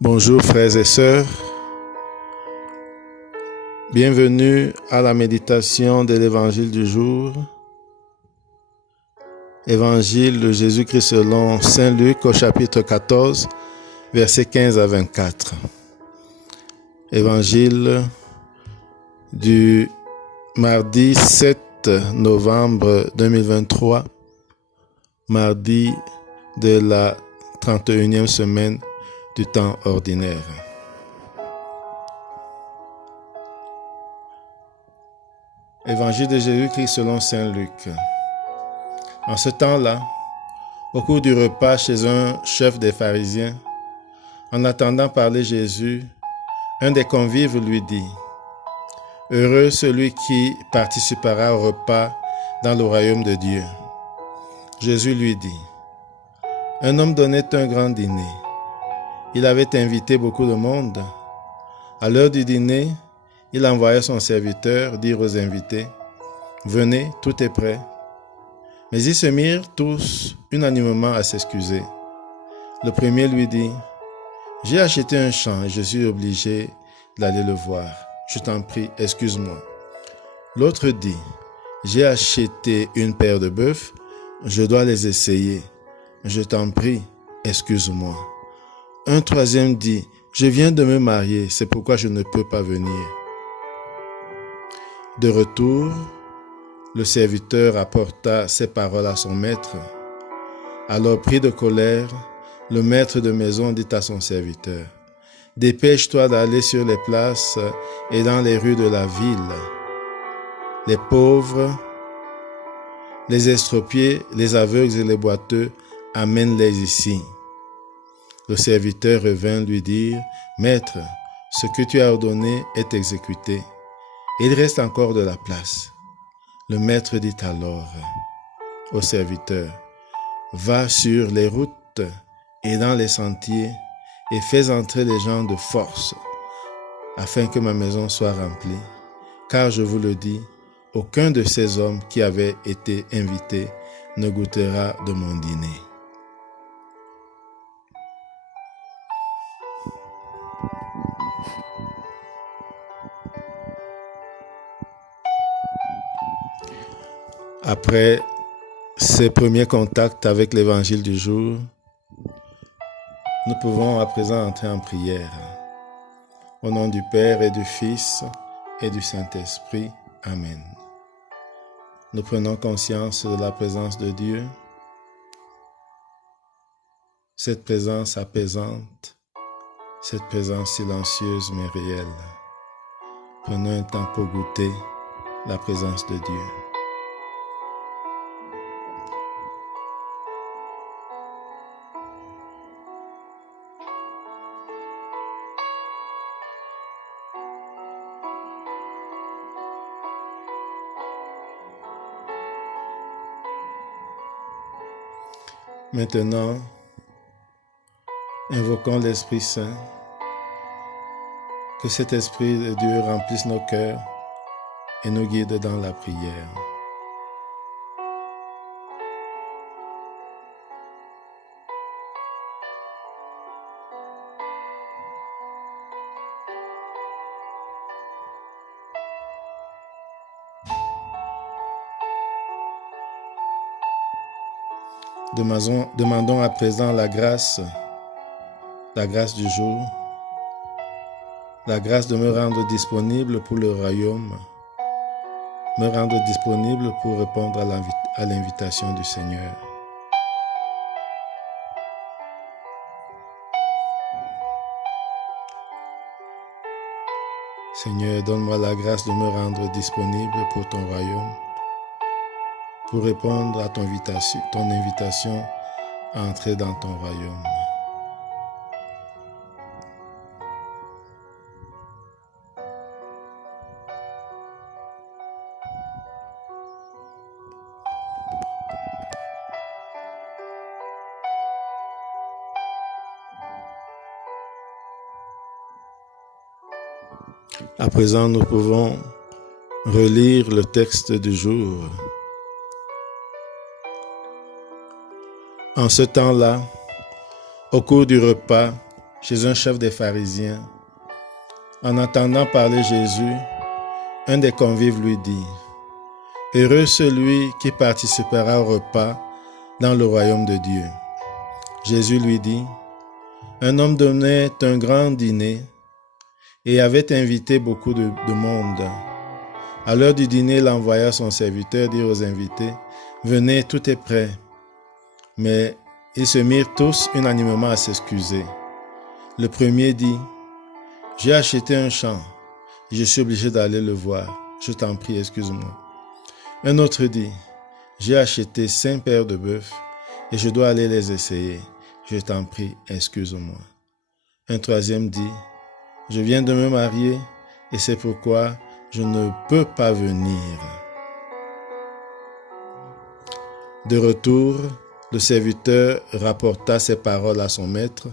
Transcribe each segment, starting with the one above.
Bonjour frères et sœurs, bienvenue à la méditation de l'évangile du jour. Évangile de Jésus-Christ selon Saint Luc au chapitre 14, versets 15 à 24. Évangile du mardi 7 novembre 2023, mardi de la 31e semaine du temps ordinaire. Évangile de Jésus-Christ selon Saint Luc. En ce temps-là, au cours du repas chez un chef des pharisiens, en attendant parler Jésus, un des convives lui dit : « Heureux celui qui participera au repas dans le royaume de Dieu. » Jésus lui dit : « Un homme donnait un grand dîner. Il avait invité beaucoup de monde. À l'heure du dîner, il envoya son serviteur dire aux invités : « Venez, tout est prêt. » Mais ils se mirent tous unanimement à s'excuser. Le premier lui dit : « J'ai acheté un champ et je suis obligé d'aller le voir. Je t'en prie, excuse-moi. » L'autre dit : « J'ai acheté une paire de bœufs, je dois les essayer. Je t'en prie, excuse-moi. » Un troisième dit : « Je viens de me marier, c'est pourquoi je ne peux pas venir. » De retour, le serviteur apporta ces paroles à son maître. Alors, pris de colère, le maître de maison dit à son serviteur : « Dépêche-toi d'aller sur les places et dans les rues de la ville. Les pauvres, les estropiés, les aveugles et les boiteux, amène-les ici. » Le serviteur revint lui dire : « Maître, ce que tu as ordonné est exécuté. Il reste encore de la place. » Le maître dit alors au serviteur : « Va sur les routes et dans les sentiers et fais entrer les gens de force, afin que ma maison soit remplie. Car je vous le dis, aucun de ces hommes qui avaient été invités ne goûtera de mon dîner. » Après ces premiers contacts avec l'évangile du jour, nous pouvons à présent entrer en prière. Au nom du Père et du Fils et du Saint-Esprit. Amen. Nous prenons conscience de la présence de Dieu, cette présence apaisante, cette présence silencieuse mais réelle. Prenons un temps pour goûter la présence de Dieu. Maintenant, invoquons l'Esprit Saint, que cet Esprit de Dieu remplisse nos cœurs et nous guide dans la prière. Demandons à présent la grâce du jour, la grâce de me rendre disponible pour le royaume, me rendre disponible pour répondre à l'invitation du Seigneur. Seigneur, donne-moi la grâce de me rendre disponible pour ton royaume, pour répondre à ton invitation à entrer dans ton royaume. À présent, nous pouvons relire le texte du jour. En ce temps-là, Au cours du repas, chez un chef des pharisiens, en entendant parler Jésus, un des convives lui dit, « Heureux celui qui participera au repas dans le royaume de Dieu. » Jésus lui dit, « Un homme donnait un grand dîner et avait invité beaucoup de monde. À l'heure du dîner, il envoya son serviteur dire aux invités, « Venez, tout est prêt. » Mais ils se mirent tous unanimement à s'excuser. Le premier dit, « J'ai acheté un champ, je suis obligé d'aller le voir. Je t'en prie, excuse-moi. » Un autre dit, « J'ai acheté 5 paires de bœufs et je dois aller les essayer. Je t'en prie, excuse-moi. » Un troisième dit, « Je viens de me marier et c'est pourquoi je ne peux pas venir. » De retour, le serviteur rapporta ces paroles à son maître.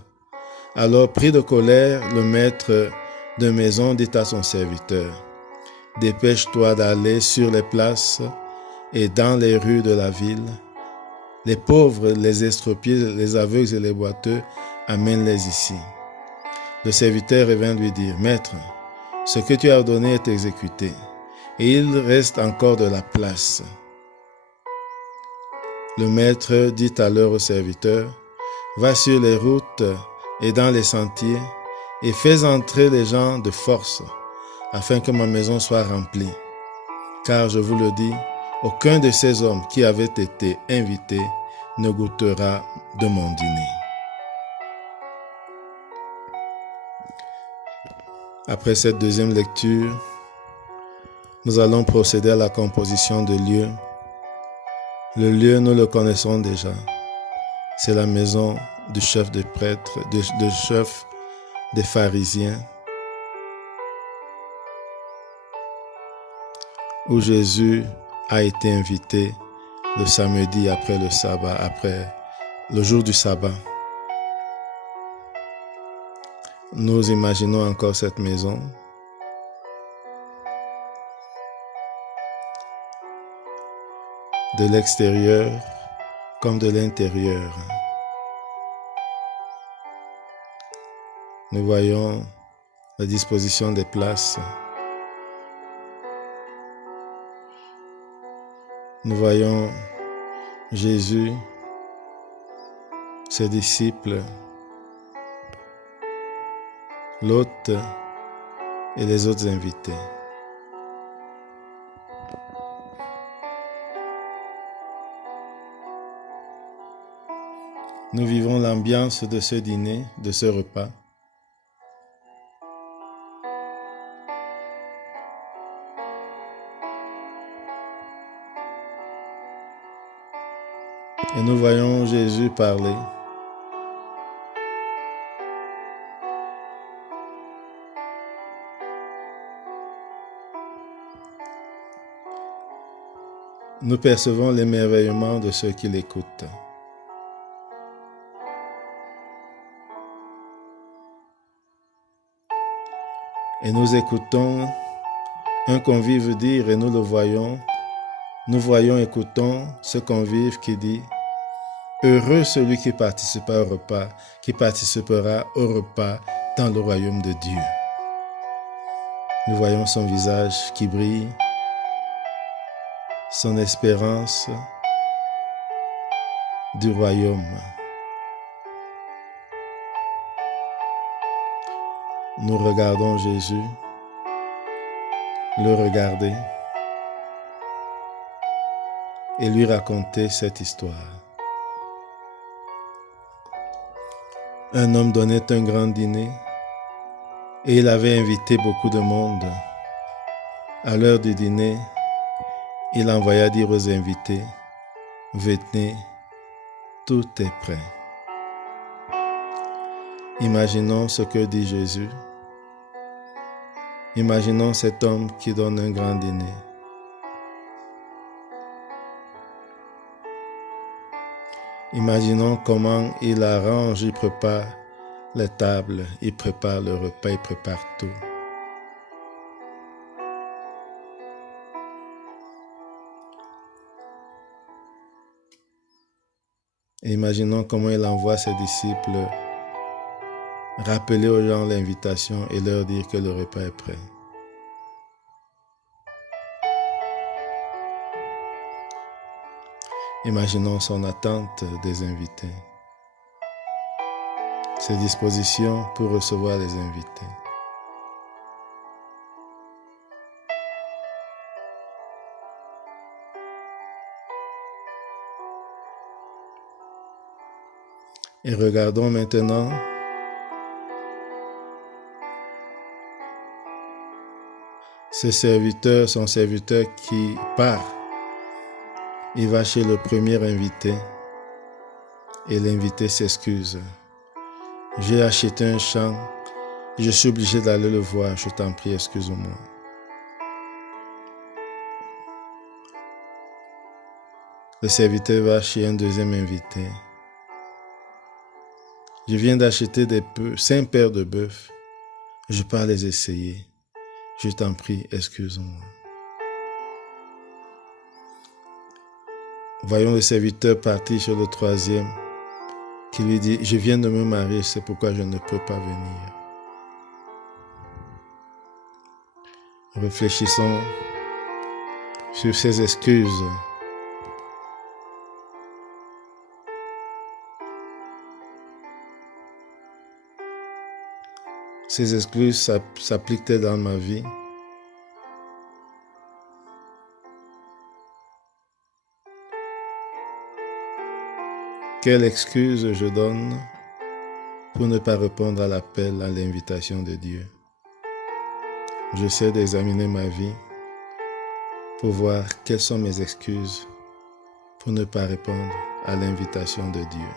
Alors, pris de colère, le maître de maison dit à son serviteur, « Dépêche-toi d'aller sur les places et dans les rues de la ville. Les pauvres, les estropiés, les aveugles et les boiteux, amène-les ici. » Le serviteur revint lui dire, « Maître, ce que tu as ordonné est exécuté, et il reste encore de la place. » Le maître dit alors au serviteur, « Va sur les routes et dans les sentiers, et fais entrer les gens de force, afin que ma maison soit remplie. Car je vous le dis, aucun de ces hommes qui avaient été invités ne goûtera de mon dîner. » Après cette deuxième lecture, nous allons procéder à la composition de lieu. Le lieu, nous le connaissons déjà. C'est la maison du chef des prêtres, du chef des pharisiens, où Jésus a été invité le samedi après le sabbat, après le jour du sabbat. Nous imaginons encore cette maison. De l'extérieur comme de l'intérieur. Nous voyons la disposition des places. Nous voyons Jésus, ses disciples, l'hôte et les autres invités. Nous vivons l'ambiance de ce dîner, de ce repas. Et nous voyons Jésus parler. Nous percevons l'émerveillement de ceux qui l'écoutent. Et nous écoutons un convive dire, et nous le voyons, nous voyons, écoutons ce convive qui dit, « Heureux celui qui participera au repas dans le royaume de Dieu. » Nous voyons son visage qui brille, son espérance du royaume. Nous regardons Jésus, le regarder et lui raconter cette histoire. Un homme donnait un grand dîner et il avait invité beaucoup de monde. À l'heure du dîner, il envoya dire aux invités, « Venez, tout est prêt. » Imaginons ce que dit Jésus. Imaginons cet homme qui donne un grand dîner. Imaginons comment il arrange, il prépare les tables, il prépare le repas, il prépare tout. Et imaginons comment il envoie ses disciples rappeler aux gens l'invitation et leur dire que le repas est prêt. Imaginons son attente des invités, ses dispositions pour recevoir les invités. Et regardons maintenant son serviteur qui part. Il va chez le premier invité et l'invité s'excuse. J'ai acheté un champ, je suis obligé d'aller le voir, je t'en prie, excuse-moi. Le serviteur va chez un deuxième invité. Je viens d'acheter 5 paires de bœufs. Je pars les essayer. Je t'en prie, excuse-moi. Voyons le serviteur partir sur le troisième qui lui dit, je viens de me marier, c'est pourquoi je ne peux pas venir. Réfléchissons sur ces excuses. Ces excuses s'appliquent-elles dans ma vie? Quelle excuse je donne pour ne pas répondre à l'appel, à l'invitation de Dieu? J'essaie d'examiner ma vie pour voir quelles sont mes excuses pour ne pas répondre à l'invitation de Dieu.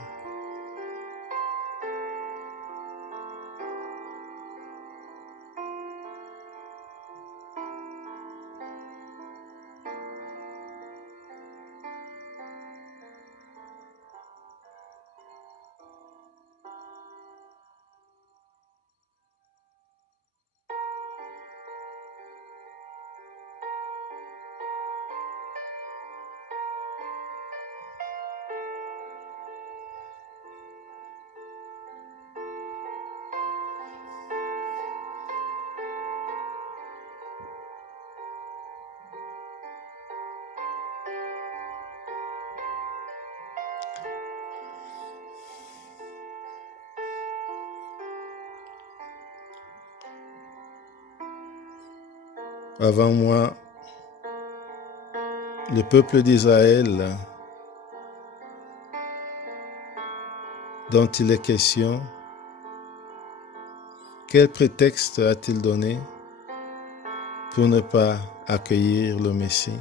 Avant moi, le peuple d'Israël, dont il est question, quel prétexte a-t-il donné pour ne pas accueillir le Messie?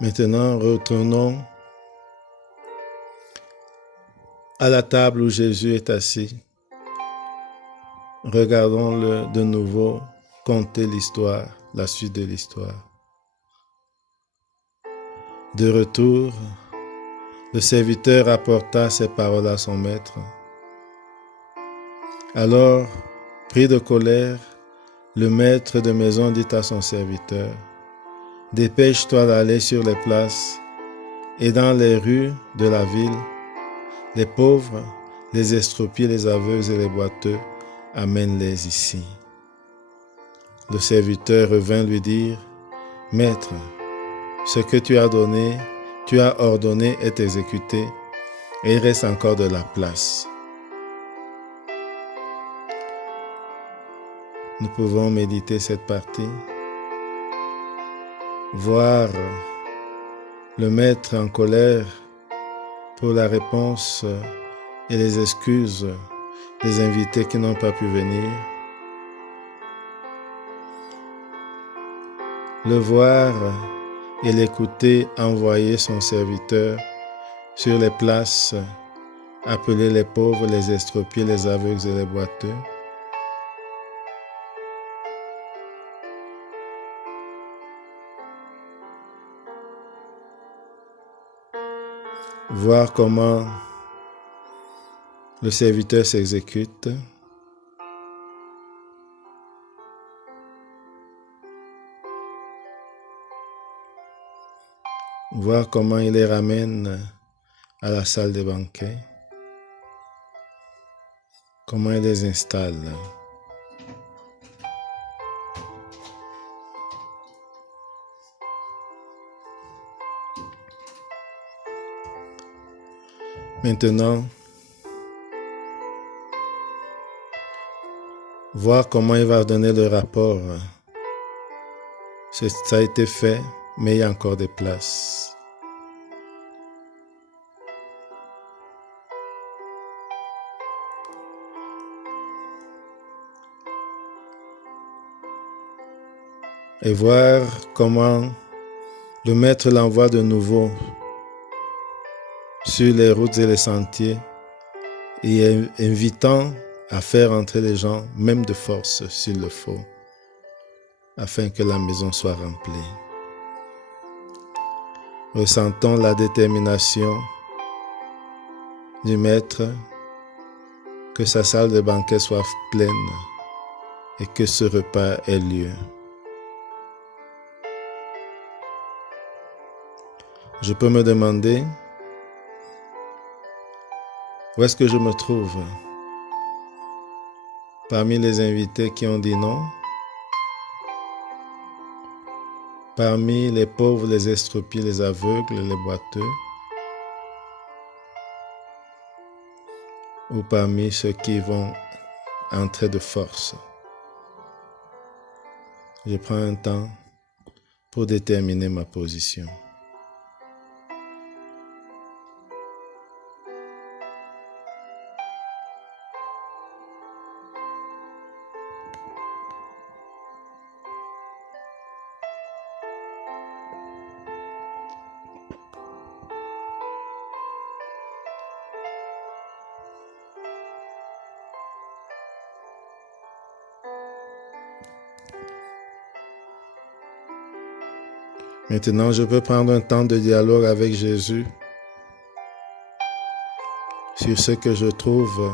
Maintenant, retournons à la table où Jésus est assis. Regardons-le de nouveau conter l'histoire, la suite de l'histoire. De retour, le serviteur apporta ces paroles à son maître. Alors, pris de colère, le maître de maison dit à son serviteur, « Dépêche-toi d'aller sur les places et dans les rues de la ville, les pauvres, les estropiés, les aveugles et les boiteux, amène-les ici. » Le serviteur revint lui dire, « Maître, ce que tu as donné, tu as ordonné est exécuté, et il reste encore de la place. » Nous pouvons méditer cette partie, voir le maître en colère pour la réponse et les excuses des invités qui n'ont pas pu venir. Le voir et l'écouter envoyer son serviteur sur les places appeler les pauvres, les estropiés, les aveugles et les boiteux. Voir comment le serviteur s'exécute. Voir comment il les ramène à la salle des banquets. Comment il les installe. Maintenant, voir comment il va donner le rapport. Ça a été fait, mais il y a encore des places. Et voir comment le maître l'envoie de nouveau sur les routes et les sentiers et invitant à faire entrer les gens, même de force s'il le faut, afin que la maison soit remplie. Ressentons la détermination du maître que sa salle de banquet soit pleine et que ce repas ait lieu. Je peux me demander où est-ce que je me trouve parmi les invités qui ont dit non, parmi les pauvres, les estropiés, les aveugles, les boiteux, ou parmi ceux qui vont entrer de force. Je prends un temps pour déterminer ma position. Maintenant, je peux prendre un temps de dialogue avec Jésus sur ce que je trouve,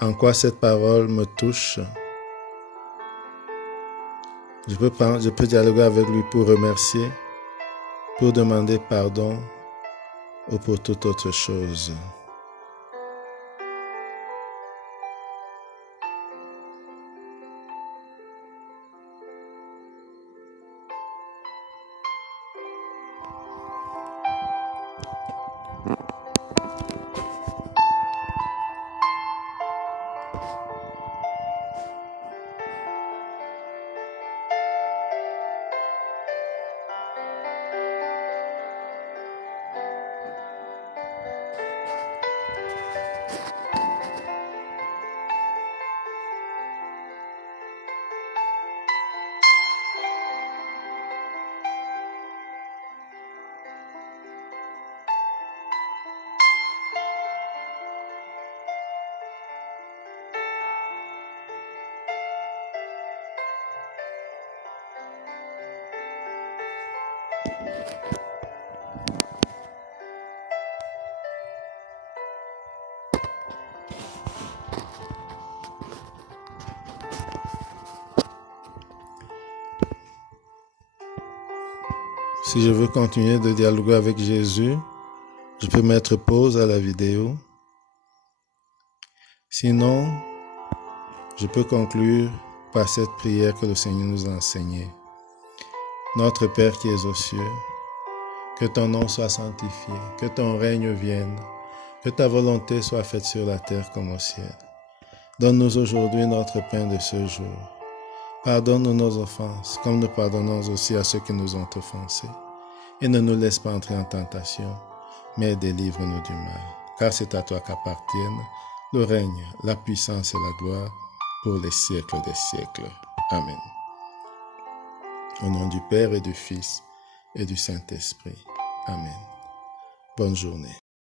en quoi cette parole me touche. Je peux dialoguer avec lui pour remercier, pour demander pardon ou pour toute autre chose. Si je veux continuer de dialoguer avec Jésus, je peux mettre pause à la vidéo. Sinon, je peux conclure par cette prière que le Seigneur nous a enseignée. Notre Père qui es aux cieux, que ton nom soit sanctifié, que ton règne vienne, que ta volonté soit faite sur la terre comme au ciel. Donne-nous aujourd'hui notre pain de ce jour. Pardonne-nous nos offenses, comme nous pardonnons aussi à ceux qui nous ont offensés. Et ne nous laisse pas entrer en tentation, mais délivre-nous du mal. Car c'est à toi qu'appartiennent le règne, la puissance et la gloire pour les siècles des siècles. Amen. Au nom du Père et du Fils et du Saint-Esprit. Amen. Bonne journée.